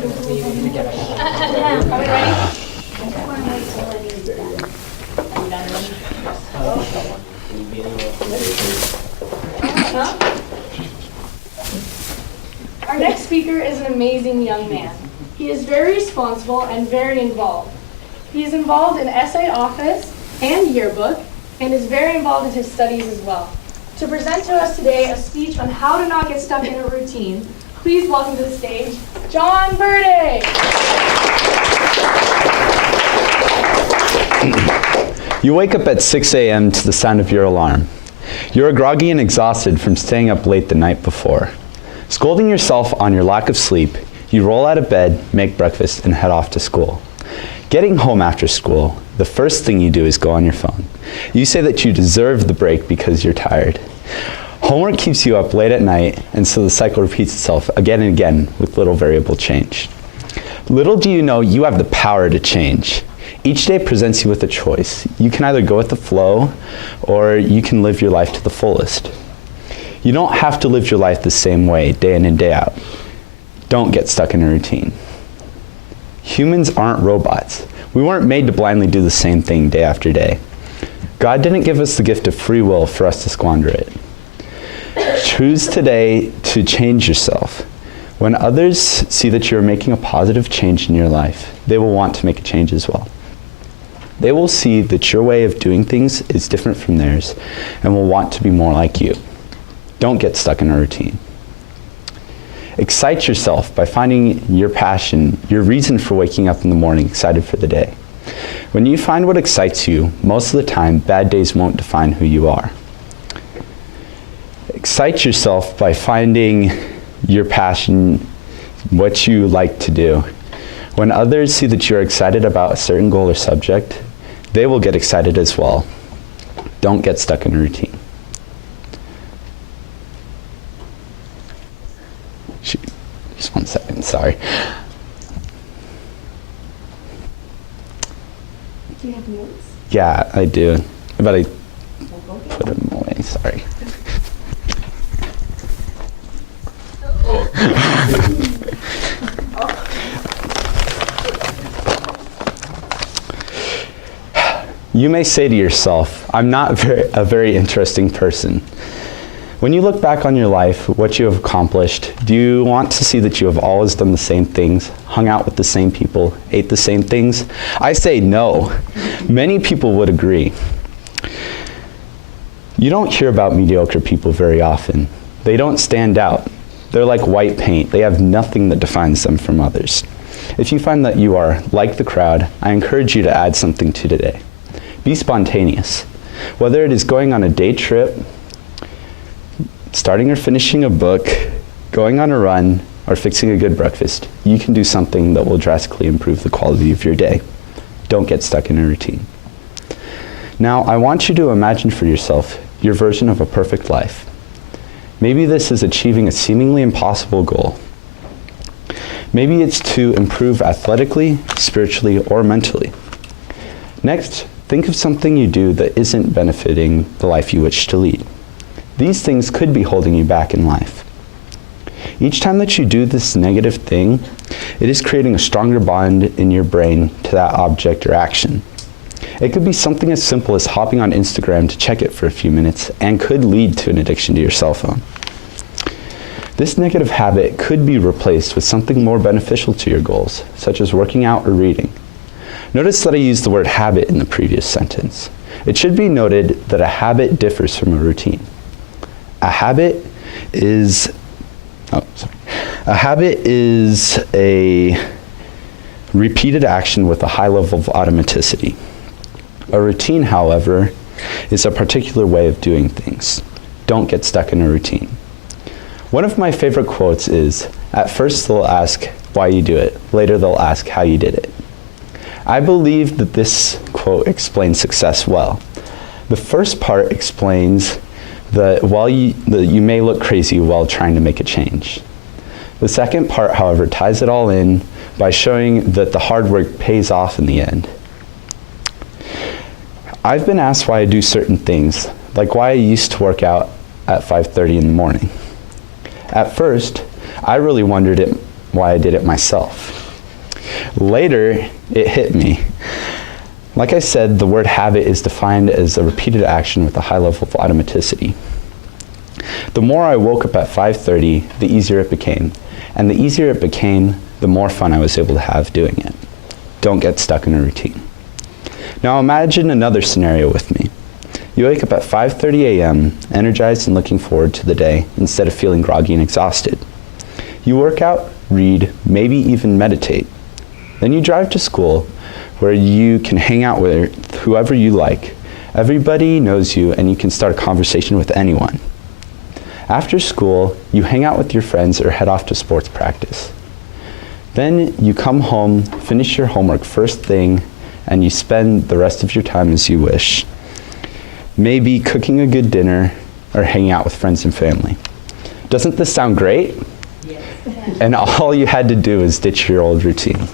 we ready? Our next speaker is an amazing young man. He is very responsible and very involved. He is involved in essay office and yearbook, and is very involved in his studies as well. To present to us today a speech on how to not get stuck in a routine, please welcome to the stage, John Burdick. You wake up at 6 a.m. to the sound of your alarm. You're groggy and exhausted from staying up late the night before. Scolding yourself on your lack of sleep, you roll out of bed, make breakfast, and head off to school. Getting home after school, the first thing you do is go on your phone. You say that you deserve the break because you're tired. Homework keeps you up late at night, and so the cycle repeats itself again and again with little variable change. Little do you know you have the power to change. Each day presents you with a choice. You can either go with the flow, or you can live your life to the fullest. You don't have to live your life the same way, day in and day out. Don't get stuck in a routine. Humans aren't robots. We weren't made to blindly do the same thing day after day. God didn't give us the gift of free will for us to squander it. Choose today to change yourself. When others see that you're making a positive change in your life, they will want to make a change as well. They will see that your way of doing things is different from theirs and will want to be more like you. Don't get stuck in a routine. Excite yourself by finding your passion, your reason for waking up in the morning excited for the day. When you find what excites you, most of the time, bad days won't define who you are. Excite yourself by finding your passion, what you like to do. When others see that you're excited about a certain goal or subject, they will get excited as well. Don't get stuck in a routine. Just 1 second, sorry. Do you have notes? Yeah, I do. But I put them away, sorry. You may say to yourself, I'm not a very interesting person. When you look back on your life, what you have accomplished, do you want to see that you have always done the same things, hung out with the same people, ate the same things? I say no. Many people would agree. You don't hear about mediocre people very often. They don't stand out. They're like white paint. They have nothing that defines them from others. If you find that you are like the crowd, I encourage you to add something to today. Be spontaneous. Whether it is going on a day trip, starting or finishing a book, going on a run, or fixing a good breakfast, you can do something that will drastically improve the quality of your day. Don't get stuck in a routine. Now, I want you to imagine for yourself your version of a perfect life. Maybe this is achieving a seemingly impossible goal. Maybe it's to improve athletically, spiritually, or mentally. Next, think of something you do that isn't benefiting the life you wish to lead. These things could be holding you back in life. Each time that you do this negative thing, it is creating a stronger bond in your brain to that object or action. It could be something as simple as hopping on Instagram to check it for a few minutes and could lead to an addiction to your cell phone. This negative habit could be replaced with something more beneficial to your goals, such as working out or reading. Notice that I used the word habit in the previous sentence. It should be noted that a habit differs from a routine. A habit is a repeated action with a high level of automaticity. A routine, however, is a particular way of doing things. Don't get stuck in a routine. One of my favorite quotes is, at first they'll ask why you do it, later they'll ask how you did it. I believe that this quote explains success well. The first part explains that you may look crazy while trying to make a change. The second part, however, ties it all in by showing that the hard work pays off in the end. I've been asked why I do certain things, like why I used to work out at 5:30 in the morning. At first, I really wondered why I did it myself. Later, it hit me. Like I said, the word habit is defined as a repeated action with a high level of automaticity. The more I woke up at 5:30, the easier it became. And the easier it became, the more fun I was able to have doing it. Don't get stuck in a routine. Now imagine another scenario with me. You wake up at 5:30 a.m., energized and looking forward to the day, instead of feeling groggy and exhausted. You work out, read, maybe even meditate. Then you drive to school, where you can hang out with whoever you like. Everybody knows you, and you can start a conversation with anyone. After school, you hang out with your friends or head off to sports practice. Then you come home, finish your homework first thing, and you spend the rest of your time as you wish. Maybe cooking a good dinner or hanging out with friends and family. Doesn't this sound great? Yes. And all you had to do is ditch your old routine.